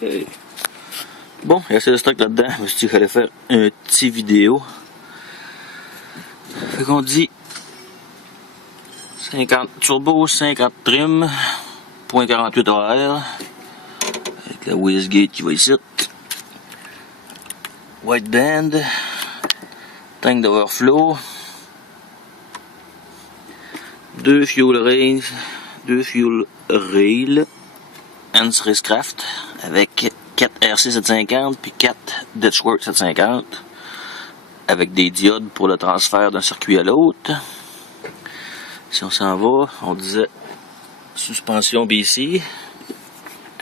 Hey. Bon, il y a assez de stock là-dedans. Je me suis dit qu'il fallait faire une petite vidéo. Fait qu'on dit 50 turbo, 50 trim, .48 horaire. Avec la wastegate qui va ici. White band. Tank d'overflow. 2 fuel rails. Hans Racecraft avec 4 RC 750 puis 4 Ditchworks 750 avec des diodes pour le transfert d'un circuit à l'autre. Si on s'en va, on disait suspension BC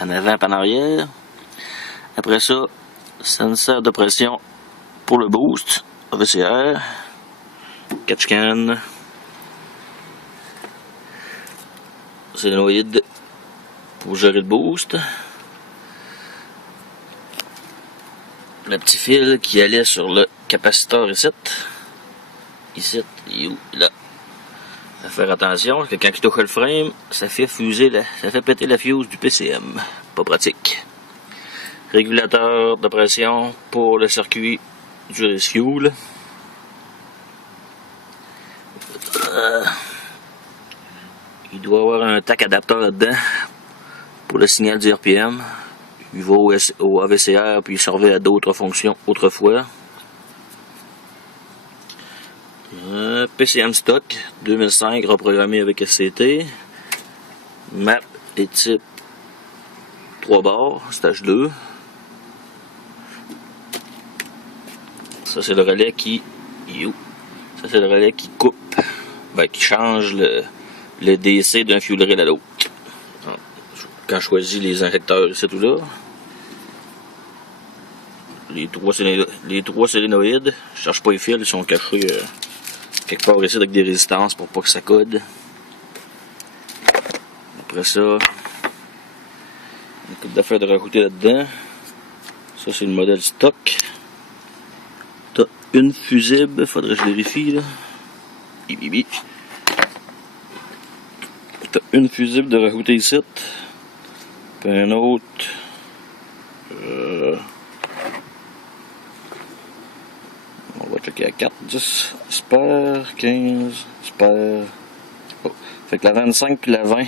en avant et en arrière. Après ça, senseur de pression pour le boost, AVCR, catch can, solénoïde pour gérer le boost. Le petit fil qui allait sur le capaciteur ici. Ici, il est où? Là. À faire attention, parce que quand il touche le frame, ça fait péter la fuse du PCM. Pas pratique. Régulateur de pression pour le circuit du race fuel. Il doit y avoir un tac adapteur là-dedans pour le signal du RPM. Il va au AVCR puis il servait à d'autres fonctions autrefois. PCM stock 2005 reprogrammé avec SCT. Map et type 3 barres, stage 2. Ça c'est le relais qui coupe, qui change le DC d'un fuel rail à l'autre. Quand je choisis les injecteurs ici tout là, les trois solénoïdes, je cherche pas les fils, ils sont cachés quelque part ici avec des résistances pour pas que ça code. Après ça, une coupe d'affaires de rajouter là-dedans. Ça c'est le modèle stock. T'as une fusible, faudrait que je vérifie là. T'as une fusible de rajouter ici. Puis un autre. On va checker à 4, 10, spare, 15, spare. Oh. Fait que la 25 puis la 20,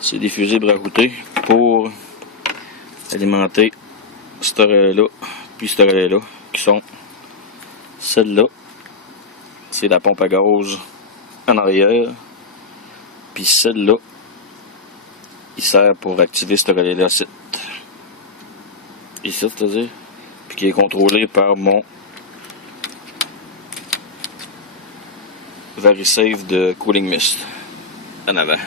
c'est des fusibles rajoutés pour alimenter ce relais-là, puis ce relais-là, qui sont celle-là. C'est la pompe à gaz en arrière. Puis celle-là, il sert pour activer ce relais-là ici, c'est-à-dire, puis qui est contrôlé par mon VariSafe de Cooling Mist en avant.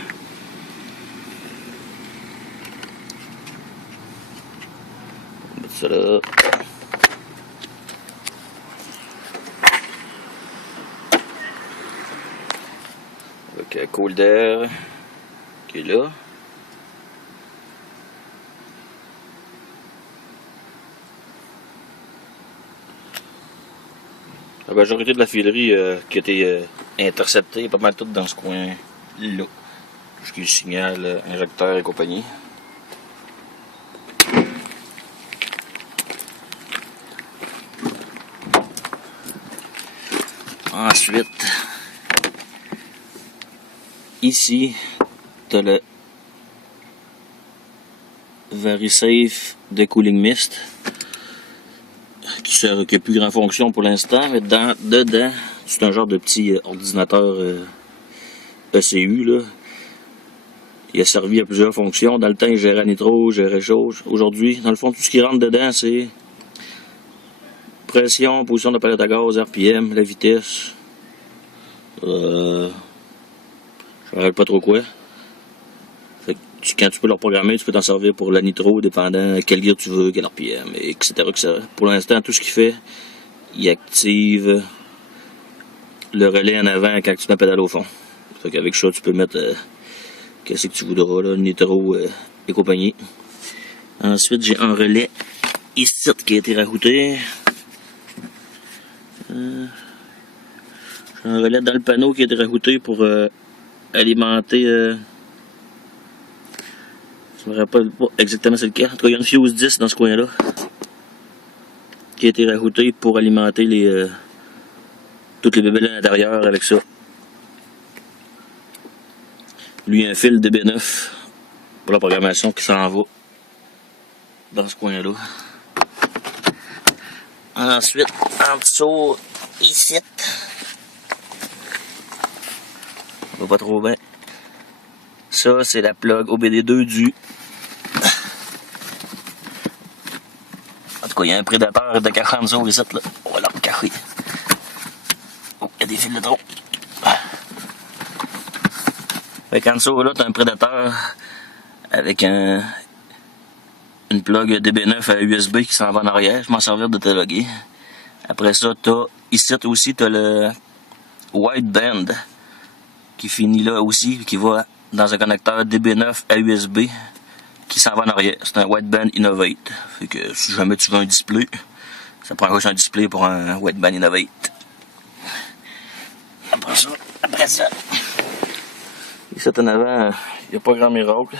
On va mettre ça là. Avec un cool d'air qui est là. La majorité de la filerie qui a été interceptée est pas mal toute dans ce coin-là. Jusqu'au signal, injecteur et compagnie. Ensuite, ici, tu as le VariSafe de Cooling Mist. Qui n'a plus grand fonction pour l'instant, mais dedans, c'est un genre de petit ordinateur ECU là. Il a servi à plusieurs fonctions. Dans le temps, il gérait nitro, il gérait chose. Aujourd'hui, dans le fond, tout ce qui rentre dedans, c'est pression, position de palette à gaz, RPM, la vitesse. Je ne me rappelle pas trop quoi. Fait que quand tu peux le reprogrammer, tu peux t'en servir pour la nitro, dépendant quel gear tu veux, quel RPM, etc., etc. Pour l'instant, tout ce qu'il fait, il active le relais en avant quand tu mets la pédale au fond. Fait qu'avec ça, tu peux mettre qu'est-ce que tu voudras, là, nitro et compagnie. Ensuite, j'ai un relais ici qui a été rajouté. J'ai un relais dans le panneau qui a été rajouté pour alimenter Je me rappelle pas exactement c'est lequel. En tout cas, il y a une Fuse 10 dans ce coin-là qui a été rajoutée pour alimenter toutes les bébés à l'intérieur avec ça. Lui, un fil DB9 pour la programmation qui s'en va dans ce coin-là. Ensuite, en dessous, ici. On va pas trop bien. Ça, c'est la plug OBD2 du... En tout cas, il y a un prédateur de cacher en dessous ici, là. On va le cacher. Oh, il y a des fils de trop. Fait qu'en dessous, là, t'as un prédateur avec une plug DB9 à USB qui s'en va en arrière. Je m'en servir de te loguer. Après ça, ici aussi, t'as le wideband qui finit là aussi, qui va dans un connecteur DB9 à USB qui s'en va en arrière. C'est un wideband Innovate. Fait que si jamais tu veux un display, ça prend juste un display pour un wideband Innovate. Après ça, ici en avant, il n'y a pas grand miracle.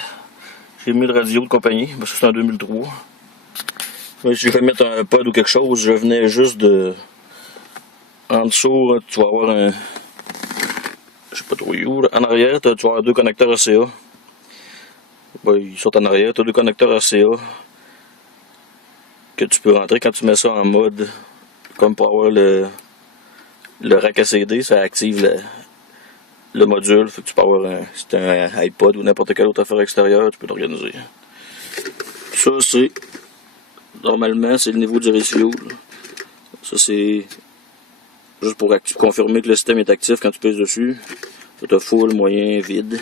J'ai mis le radio de compagnie, parce que c'est en 2003. Mais si je vais mettre un pod ou quelque chose, je venais juste de... En dessous, tu vas avoir un... Je sais pas trop où, là. En arrière, tu vas avoir deux connecteurs RCA. Ben, ils sont en arrière, tu as deux connecteurs RCA que tu peux rentrer quand tu mets ça en mode comme pour avoir le rack à CD, ça active le module. Fait que tu peux avoir si un iPod ou n'importe quelle autre affaire extérieure, tu peux l'organiser. Ça, c'est normalement, c'est le niveau du refuel. Ça, c'est juste pour confirmer que le système est actif quand tu pèses dessus. Tu as full, moyen, vide.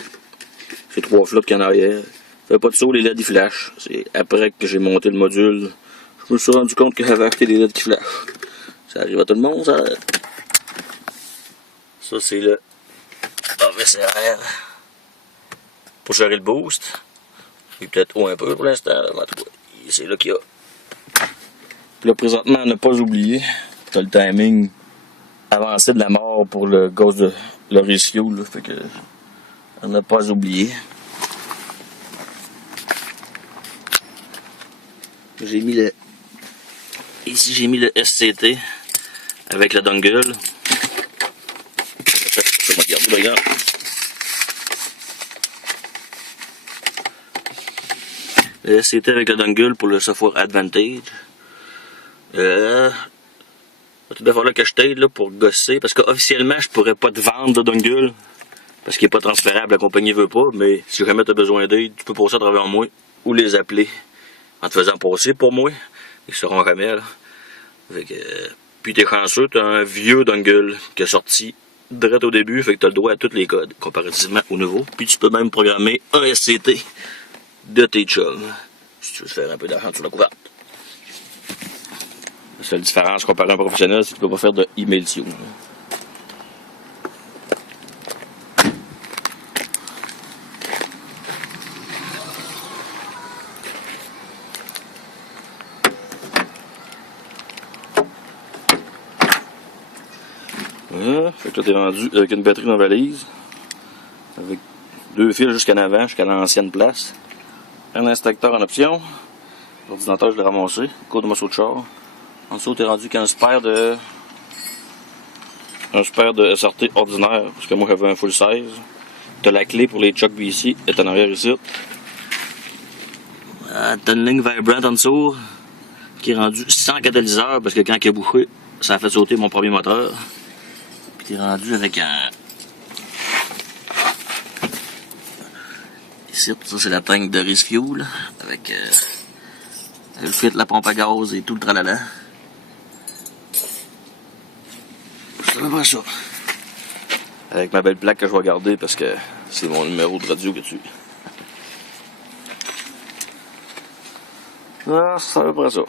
C'est trois flops qui en arrière. Fait pas de saut, les LED ils flashent. C'est après que j'ai monté le module, je me suis rendu compte que j'avais acheté des LED qui flashent. Ça arrive à tout le monde, ça. Ça, c'est le AVCR pour gérer le boost. Il est peut-être haut un peu pour l'instant. C'est là qu'il y a. Puis là, présentement, à ne pas oublier, tu as le timing avancé de la mort pour le gaz de le refuel. Fait que, à ne pas oublier. J'ai mis le... Ici, j'ai mis le SCT avec le dongle. Je vais regarder, regarde. Le SCT avec le dongle pour le software Advantage. Tout d'abord là que je t'aide là pour gosser, parce qu'officiellement je pourrais pas te vendre de dongle parce qu'il est pas transférable, la compagnie veut pas, mais si jamais tu as besoin d'aide, tu peux passer à travers moi ou les appeler en te faisant passer pour moi. Ils seront jamais là. Fait que, puis t'es chanceux, t'as un vieux dongle qui est sorti direct au début, fait que t'as le droit à tous les codes comparativement au nouveau. Puis tu peux même programmer un SCT de tes chums si tu veux te faire un peu d'argent sur la couverte. La seule différence comparé à un professionnel, c'est que tu peux pas faire de email tune. Voilà, fait que là t'es rendu avec une batterie dans la valise, avec deux fils jusqu'en avant, jusqu'à l'ancienne place. Un instincteur en option. L'ordinateur, je l'ai ramassé. Code de morceau de char. En dessous, t'es rendu qu'un spare de SRT ordinaire, parce que moi j'avais un full size. T'as la clé pour les Chuck BC, est en arrière ici. T'as une ligne vibrante en dessous, qui est rendue sans catalyseur, parce que quand il a bouché, ça a fait sauter mon premier moteur. Puis t'es rendu avec un... Ici, ça c'est la tank de refuel, avec le fit, la pompe à gaz et tout le tralala. C'est à peu près ça. Avec ma belle plaque que je vais garder parce que c'est mon numéro de radio que tu... Ah, c'est à peu près ça.